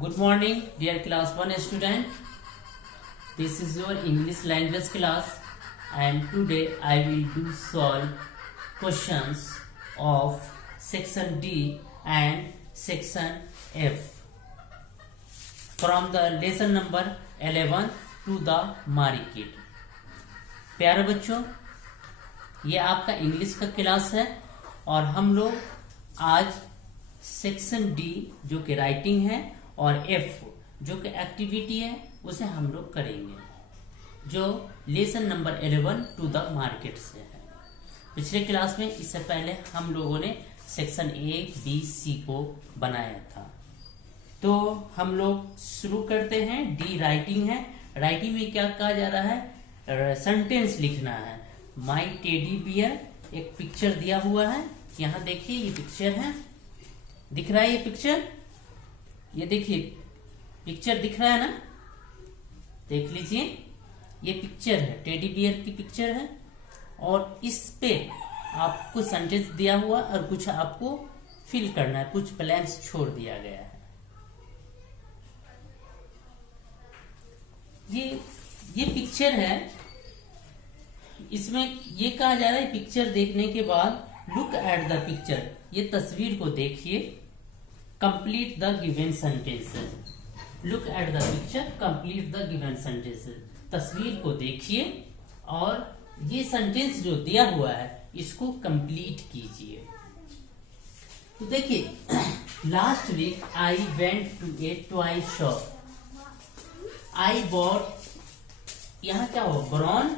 Good morning, dear class 1 student. This is your English language class, and today I will do solve questions of section D and section F from the lesson number 11 to the market. प्यारे बच्चों, ये आपका English का class है और हम लोग आज सेक्शन डी जो कि राइटिंग है और एफ जो कि एक्टिविटी है उसे हम लोग करेंगे, जो lesson number 11 to the market से है। पिछले क्लास में इससे पहले हम लोगों ने सेक्शन ए बी सी को बनाया था। तो हम लोग शुरू करते हैं। डी राइटिंग है। राइटिंग में क्या कहा जा रहा है? सेंटेंस लिखना है। माई टेडी बियर, एक पिक्चर दिया हुआ है। यहाँ देखिए, ये पिक्चर है, दिख रहा है ये पिक्चर? ये देखिए पिक्चर दिख रहा है ना, देख लीजिए, ये पिक्चर है, टेडी बियर की पिक्चर है और इस पे आपको सेंटेंस दिया हुआ और कुछ आपको फिल करना है, कुछ ब्लैंक्स छोड़ दिया गया है। ये पिक्चर है। इसमें ये कहा जा रहा है पिक्चर देखने के बाद लुक एट द पिक्चर, ये तस्वीर को देखिए, complete the given sentences. Look at the picture, complete the given sentences. तस्वीर को देखिए और ये सेंटेंस जो दिया हुआ है इसको कंप्लीट कीजिए। तो देखिए, last week I went to a toy shop. I bought, यहाँ क्या हो, ब्राउन,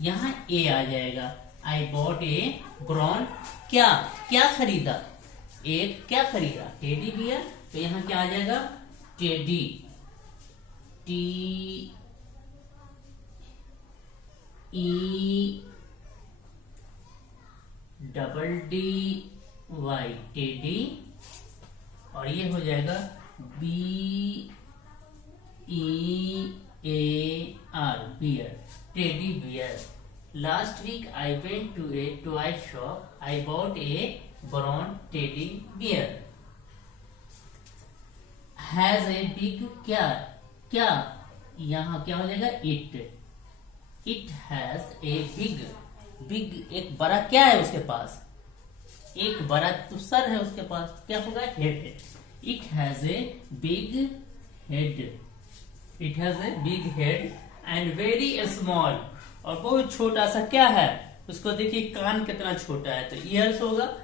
यहाँ ए आ जाएगा। आई बॉट ए ब्राउन, क्या क्या खरीदा? एक क्या खरीदा? Teddy bear. तो यहाँ क्या आ जाएगा? Teddy, T E double D Y, teddy, और ये हो जाएगा B E A R, bear, teddy bear. Last week I went to a toy shop. I bought a brown teddy bear. Has a big, क्या क्या, यहाँ क्या हो जाएगा? It, it has a big, big एक बड़ा क्या है उसके पास? एक बड़ा तो सर है उसके पास, क्या होगा? Head. It has a big head, it has a big head and very small, और बहुत छोटा सा क्या है उसको देखिए, कान कितना छोटा है, तो ईयर्स होगा।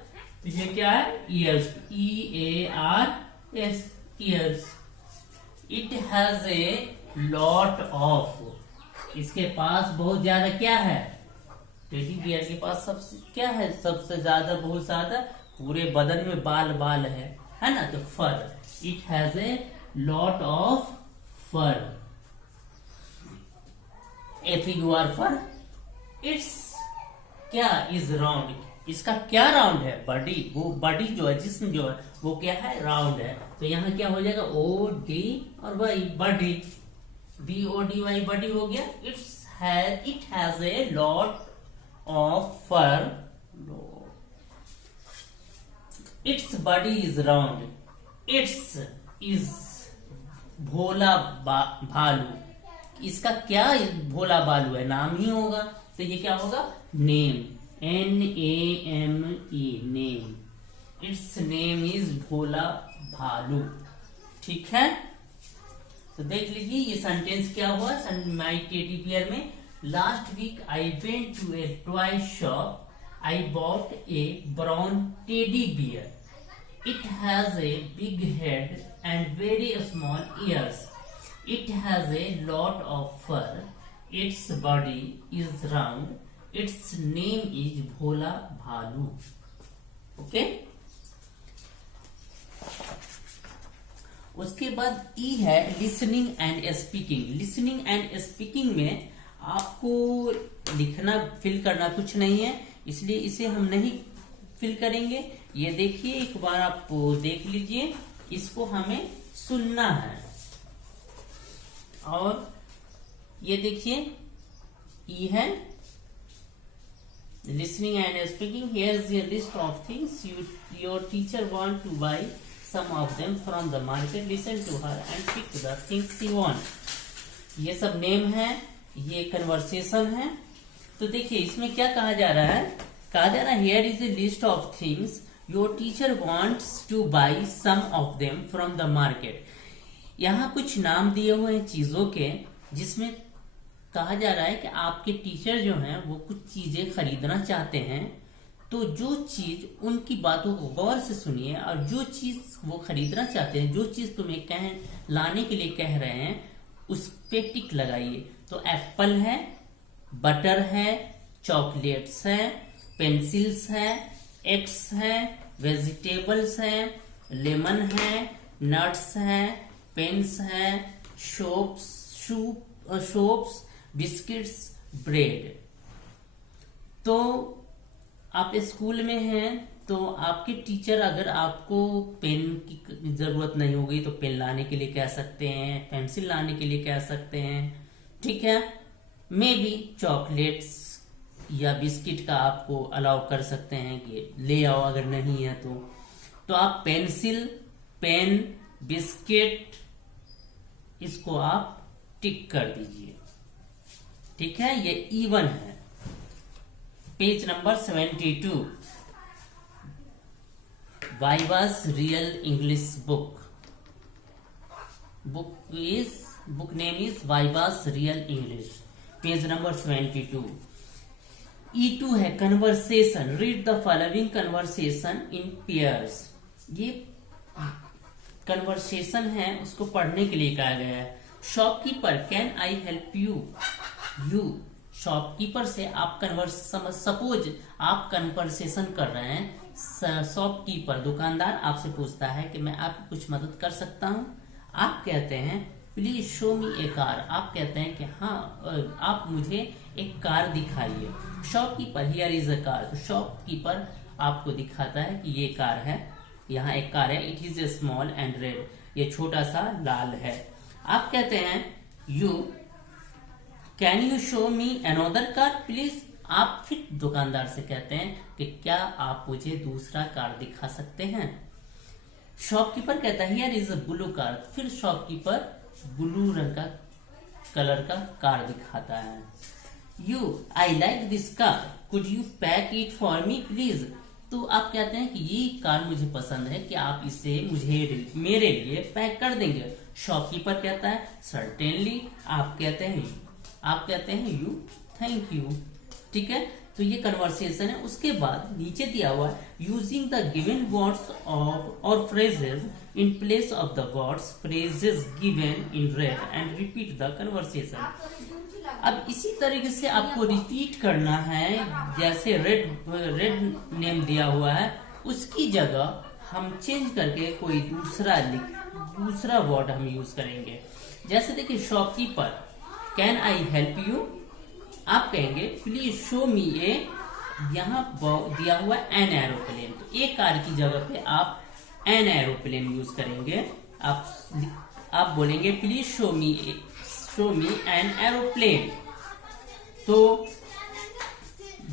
तो ये क्या है? Years, E A R S, years. It has a lot of, इसके पास बहुत ज्यादा क्या है? टेडी बियर के पास सबसे क्या है? सबसे ज्यादा, बहुत ज्यादा, पूरे बदन में बाल बाल है ना, तो fur. It has a lot of fur, F U R fur. Its क्या? इज राउंड, इसका क्या राउंड है? बॉडी, वो बॉडी जो है, जिस्म जो है वो क्या है? राउंड है। तो यहाँ क्या हो जाएगा? ओ डी और Y, body, B O D Y, body हो गया। It has a lot of fur, its body is round, its is Bhola Bhalu, इसका क्या भोला भालू है? नाम ही होगा, तो ये क्या होगा? Name, N A M E, name. Its name is Bhola Bhalu. ठीक है, तो देख लीजिए ये सेंटेंस क्या हुआ माई टेडी बियर में। Last week I went to a toy shop. I bought a brown teddy bear. It has a big head and very small ears. It has a lot of fur. Its body is round. Its name is Bhola Bhalu. Okay? उसके बाद ई है listening and speaking. Listening and speaking में आपको लिखना, fill करना कुछ नहीं है, इसलिए इसे हम नहीं फिल करेंगे। ये देखिए, एक बार आप देख लीजिए, इसको हमें सुनना है। और ये देखिए, ई है listening and speaking. Here's a list of things your teacher want to buy some of them from the market. Listen to her and pick the things she want. ये सब नेम है, ये कन्वर्सेशन है। तो देखिए इसमें क्या कहा जा रहा है, कहा जा रहा है here is a list of things your teacher wants to buy some of them from the market. यहाँ कुछ नाम दिए हुए हैं चीजों के, जिसमें कहा जा रहा है कि आपके टीचर जो हैं वो कुछ चीजें खरीदना चाहते हैं। तो जो चीज, उनकी बातों को गौर से सुनिए और जो चीज वो खरीदना चाहते हैं, जो चीज तुम्हें लाने के लिए कह रहे हैं, उस पे टिक लगाइए। तो एप्पल है, बटर है, चॉकलेट्स है, पेंसिल्स है, एग्स है, वेजिटेबल्स है, लेमन है, नट्स है, पेन्स है, सोप्स, बिस्किट्स, ब्रेड। तो आप स्कूल में हैं तो आपके टीचर अगर आपको पेन की जरूरत नहीं होगी तो पेन लाने के लिए कह सकते हैं, पेंसिल लाने के लिए कह सकते हैं, ठीक है। मे बी चॉकलेट्स या बिस्किट का आपको अलाउ कर सकते हैं कि ले आओ अगर नहीं है तो आप पेंसिल, पेन, बिस्किट, इसको आप टिक कर दीजिए, ठीक है। ये इवन है। Page number 72, vivas real English book name is vivas real English, page number 72। E2 है conversation, read the following conversation in pairs. ये कन्वर्सेशन है, उसको पढ़ने के लिए कहा गया है। Shopkeeper, can I help you. Shopkeeper से आप सपोज आप कन्वर्सेशन कर रहे हैं, शॉपकीपर दुकानदार आपसे पूछता है कि मैं आपकी कुछ मदद कर सकता हूं। आप कहते हैं please show me A car. आप कहते हैं कि हाँ आप मुझे एक कार दिखाइए। Shopkeeper, here is a car. तो शॉपकीपर आपको दिखाता है कि ये कार है, यहाँ एक कार है। It is a small and red, ये छोटा सा लाल है। आप कहते हैं you can you show me another car please. आप फिर दुकानदार से कहते हैं कि क्या आप मुझे दूसरा कार दिखा सकते हैं। शॉपकीपर कहता है here is a blue car. फिर शॉपकीपर ब्लू रंग का कलर का कार दिखाता है। You I like this car, could you pack it for me please. तो आप कहते हैं कि ये कार मुझे पसंद है, कि आप इसे मेरे लिए पैक कर देंगे। शॉपकीपर कहता है सर्टेनली। आप कहते हैं यू थैंक यू, ठीक है। तो ये कन्वर्सेशन है। उसके बाद नीचे दिया हुआ है यूजिंग द गिवन वर्ड्स और phrases in place of the words phrases given in red and repeat the conversation. अब इसी तरीके से आपको रिपीट करना है। जैसे रेड नेम दिया हुआ है, उसकी जगह हम चेंज करके कोई दूसरा वर्ड हम यूज करेंगे। जैसे देखिए shopkeeper, can I help you. आप कहेंगे प्लीज शो मी ए, यहाँ दिया हुआ एन एरोप्लेन। तो ए कार की जगह पे आप एन एरोप्लेन यूज करेंगे। आप बोलेंगे please show me an aeroplane. तो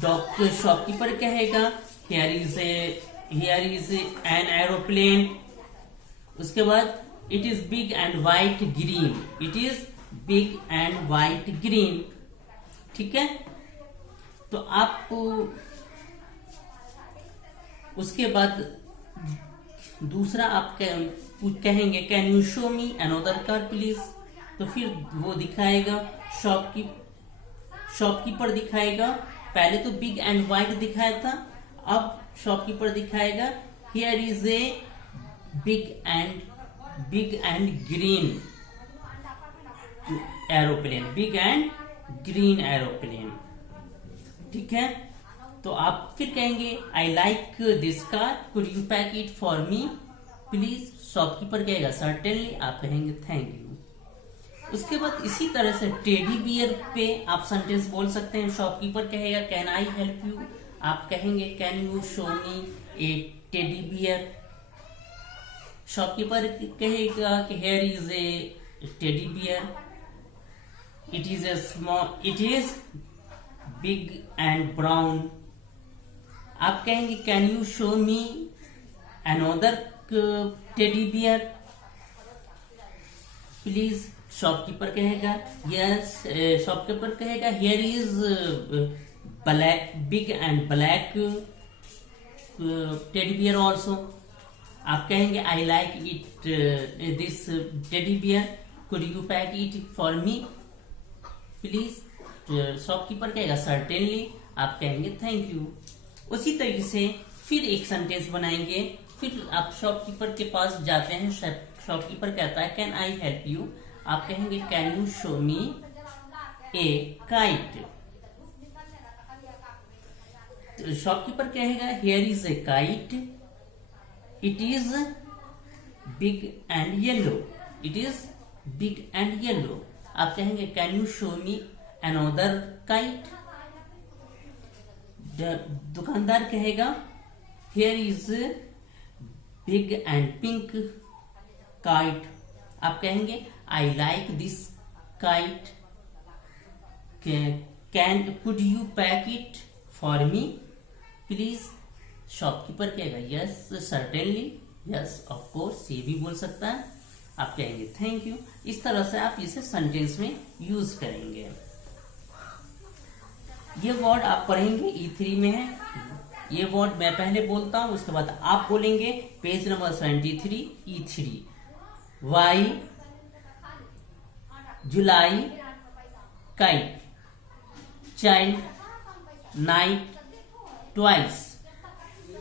डॉक्टर शॉपकीपर कहेगा हियर इज एन एरोप्लेन। उसके बाद it is big and white green, it is big and white green, ठीक है। तो आपको उसके बाद दूसरा आप कहेंगे can you show me another car please. तो फिर वो दिखाएगा, शॉपकीपर दिखाएगा। पहले तो बिग एंड वाइट दिखाया था, अब शॉपकीपर दिखाएगा here is a big and green aeroplane, big and green aeroplane, ठीक है। तो आप फिर कहेंगे I like this car, could you pack it for me please. Shopkeeper कहेगा सर्टेनली। आप कहेंगे थैंक यू। उसके बाद इसी तरह से टेडी बियर पे आप सेंटेंस बोल सकते हैं। शॉपकीपर कहेगा कैन आई हेल्प यू। आप कहेंगे can you show me A teddy bear. Shopkeeper कहेगा कि here is A teddy bear, it is big and brown. आप कहेंगे can you show me another teddy bear, please. Shopkeeper कहेगा yes, shopkeeper कहेगा here is black, big and black teddy bear also. आप कहेंगे I like it this teddy bear, could you pack it for me please. Shopkeeper कहेगा certainly, आप कहेंगे thank you. उसी तरीके से फिर एक सेंटेंस बनाएंगे। फिर आप शॉपकीपर के पास जाते हैं, शॉपकीपर कहता है कैन आई हेल्प यू, आप कहेंगे can you show me a kite. Shopkeeper कहेगा here is a kite, it is big and yellow, it is big and yellow. आप कहेंगे can you show me another kite. दुकानदार कहेगा here is big and pink kite, आप कहेंगे I like this kite, can could you pack it for me please. Shopkeeper कहेगा yes certainly, yes of course, ये भी बोल सकता है, आप कहेंगे थैंक यू। इस तरह से आप इसे सेंटेंस में यूज करेंगे। ये वर्ड आप पढ़ेंगे E3 में है। ये वर्ड मैं पहले बोलता हूं, उसके बाद आप बोलेंगे। Page number 73 E3। Why, July, kite, child, night, twice,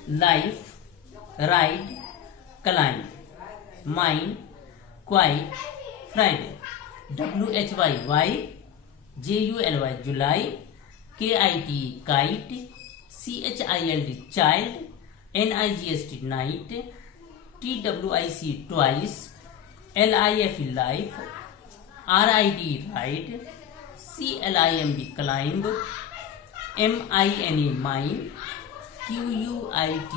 life, ride, climb, mind, quite, Friday. WHY why, JULY July, KIT kite, CHILD child, NIGST night, TWIC twice, LIF life, RID ride, CLIMB climb, MINE mine, QUIT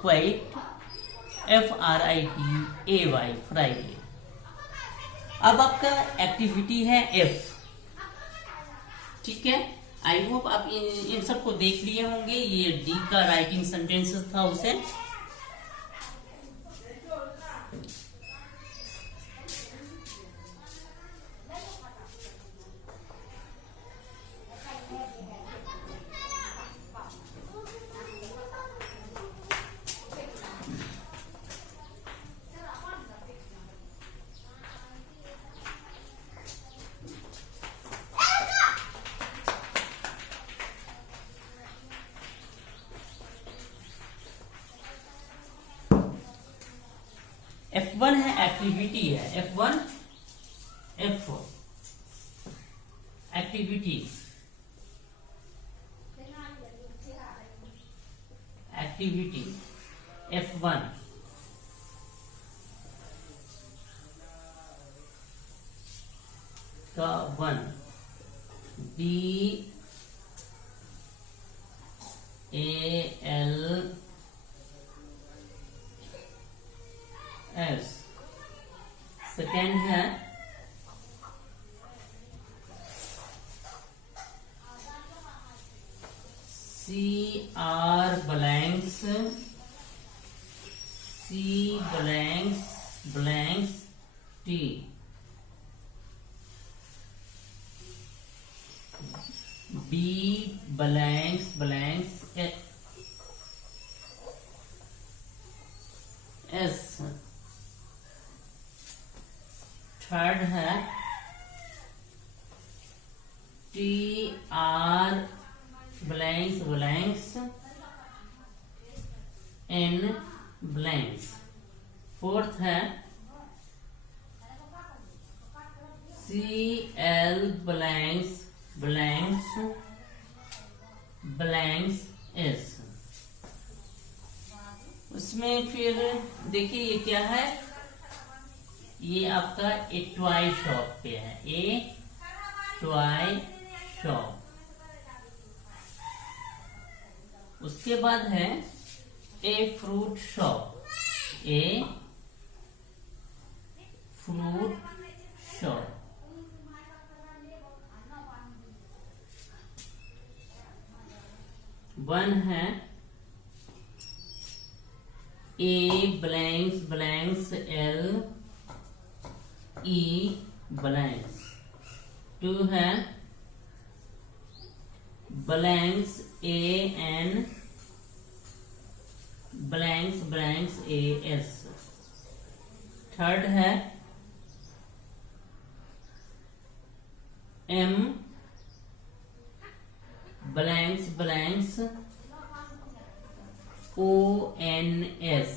quite, FRIDAY Friday. अब आपका activity है F, ठीक है। I hope आप इन सबको देख लिए होंगे। ये डी का राइटिंग सेंटेंसेस था उसे। F1 है, एक्टिविटी है। F1 F4 activity, activity F1 का 1 DALS। सेकेंड है CR blanks, C blanks T, B blanks S। Third है TR blanks N blanks. Fourth है CL ब्लैंक्स S। उसमें फिर देखिए ये क्या है, ये आपका ए टॉय शॉप पे है, ए टॉय शॉप। उसके बाद है ए फ्रूट शॉप, ए फ्रूट शॉप। वन है ए blanks blanks L E blanks, 2 है blanks A N blanks blanks A S, third है M blanks blanks O N S,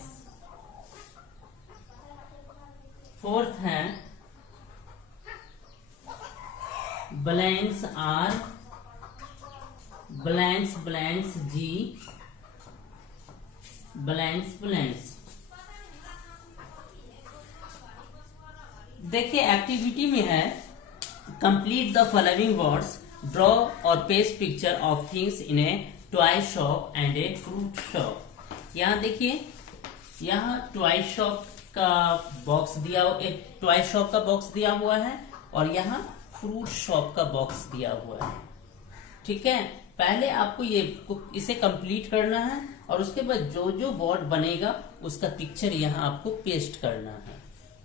fourth है blanks R blanks blanks G blanks blanks। देखिए activity में है complete the following words, draw और paste picture of things in a toy shop and a fruit shop. यहाँ देखिए, यहाँ toy shop का box दिया, एक टॉय शॉप का बॉक्स दिया हुआ है और यहाँ फ्रूट शॉप का बॉक्स दिया हुआ है। ठीक है, पहले आपको इसे कंप्लीट करना है और उसके बाद जो जो वर्ड बनेगा उसका पिक्चर यहाँ आपको पेस्ट करना है।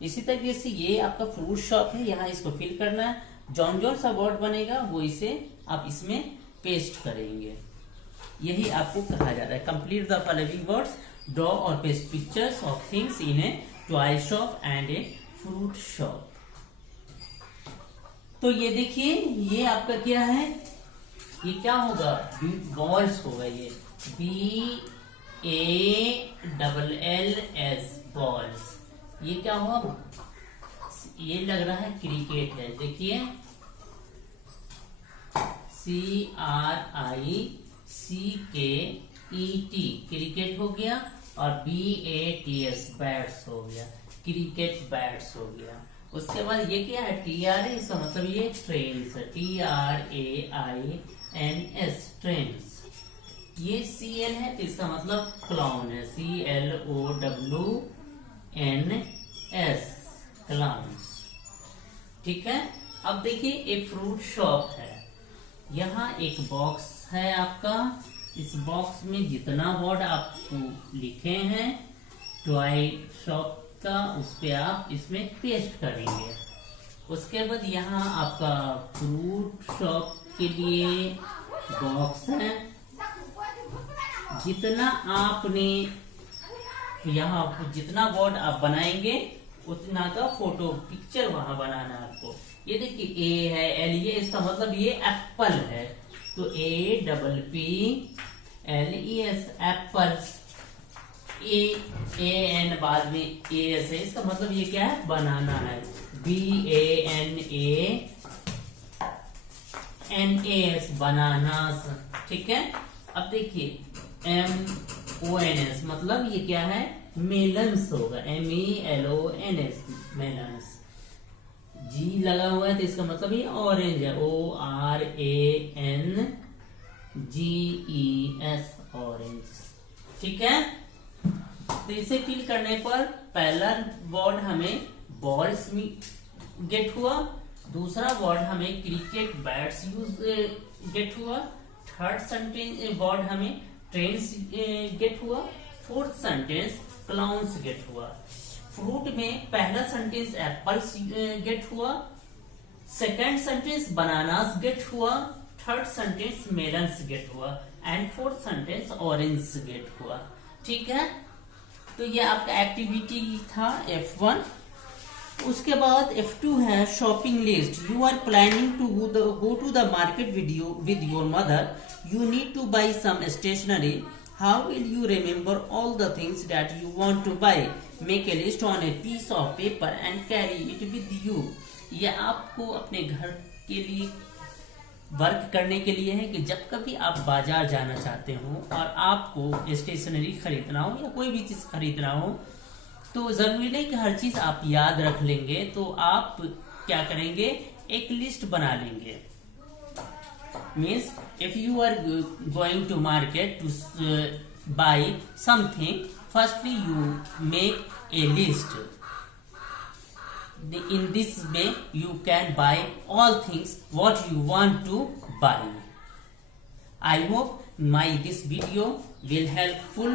इसी तरीके से ये आपका फ्रूट शॉप है, यहाँ इसको फिल करना है, जौन जौन सा वर्ड बनेगा वो इसे आप इसमें पेस्ट करेंगे। यही आपको कहा जा रहा है complete the following words, draw और paste pictures of things in a toy shop and a fruit shop. तो ये देखिए, ये आपका क्या है, ये क्या होगा, बॉल्स होगा, ये BALLS बॉल्स। ये क्या हुआ, ये लग रहा है क्रिकेट है, देखिए CRICKET क्रिकेट हो गया और BATS बैट्स हो गया, क्रिकेट बैट्स हो गया। उसके बाद ये क्या है, TRA, इसका मतलब ये ट्रेन्स है, TRAINS ट्रेन्स। ये CL है तो इसका मतलब क्लाउन है, CLOWNS क्लाउन्स। ठीक है, अब देखिए एक फ्रूट शॉप है, यहाँ एक बॉक्स है आपका, इस बॉक्स में जितना वर्ड आपको लिखे हैं टॉय शॉप का उस पे आप इसमें पेस्ट करेंगे। उसके बाद यहाँ आपका फ्रूट शॉप के लिए बॉक्स है, जितना आपने यहाँ जितना वर्ड आप बनाएंगे उतना का फोटो पिक्चर वहां बनाना है आपको। ये देखिए ए है, एल, ये इसका मतलब ये एप्पल है, तो APPLES एप्पल्स। AN बाद में AS है, इसका मतलब ये क्या है, बनाना है, BANANAS बनानास। ठीक है, अब देखिए MONS मतलब ये क्या है, मेलन्स होगा, MELONS मेलन्स। G लगा हुआ है तो इसका मतलब ये ऑरेंज है, ORANGES ऑरेंज। ठीक है, तो इसे फिल करने पर पहला वर्ड हमें बॉल्स में गेट हुआ, दूसरा वर्ड हमें क्रिकेट बैट्स गेट हुआ, थर्ड सेंटेंस वर्ड हमें ट्रेन्स गेट हुआ, फोर्थ सेंटेंस क्लाउन्स गेट हुआ। फ्रूट में पहला सेंटेंस एप्पल्स गेट हुआ, सेकंड सेंटेंस बनानास गेट हुआ, थर्ड सेंटेंस मेलन्स गेट हुआ and fourth sentence orange get हुआ। ठीक है, तो ये आपका एक्टिविटी था F1। उसके बाद F2 है shopping list. You are planning to go to the market with your mother, you need to buy some stationery, how will you remember all the things that you want to buy, make a list on a piece of paper and carry it with you. ये आपको अपने घर के लिए work करने के लिए है कि जब कभी आप बाजार जाना चाहते हो और आपको स्टेशनरी खरीदना हो या कोई भी चीज खरीदना हो, तो जरूरी नहीं कि हर चीज आप याद रख लेंगे, तो आप क्या करेंगे, एक लिस्ट बना लेंगे। Means if you are going to market to buy something, firstly you make a list. In this way you can buy all things what you want to buy. I hope this video will helpful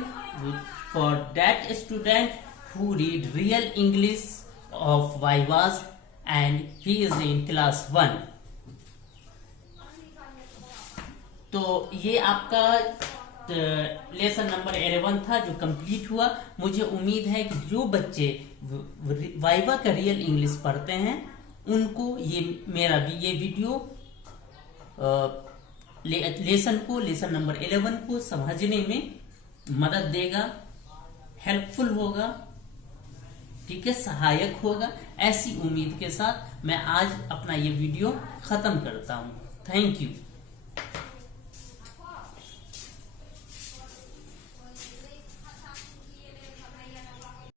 for that student who read real English of Vivas and he is in class 1. तो ये आपका lesson number 11 था जो complete हुआ। मुझे उम्मीद है कि जो बच्चे वाइवा का रियल इंग्लिश पढ़ते हैं उनको ये वीडियो लेसन नंबर 11 को समझने में मदद देगा, हेल्पफुल होगा, ठीक है, सहायक होगा। ऐसी उम्मीद के साथ मैं आज अपना ये वीडियो खत्म करता हूँ। Thank you.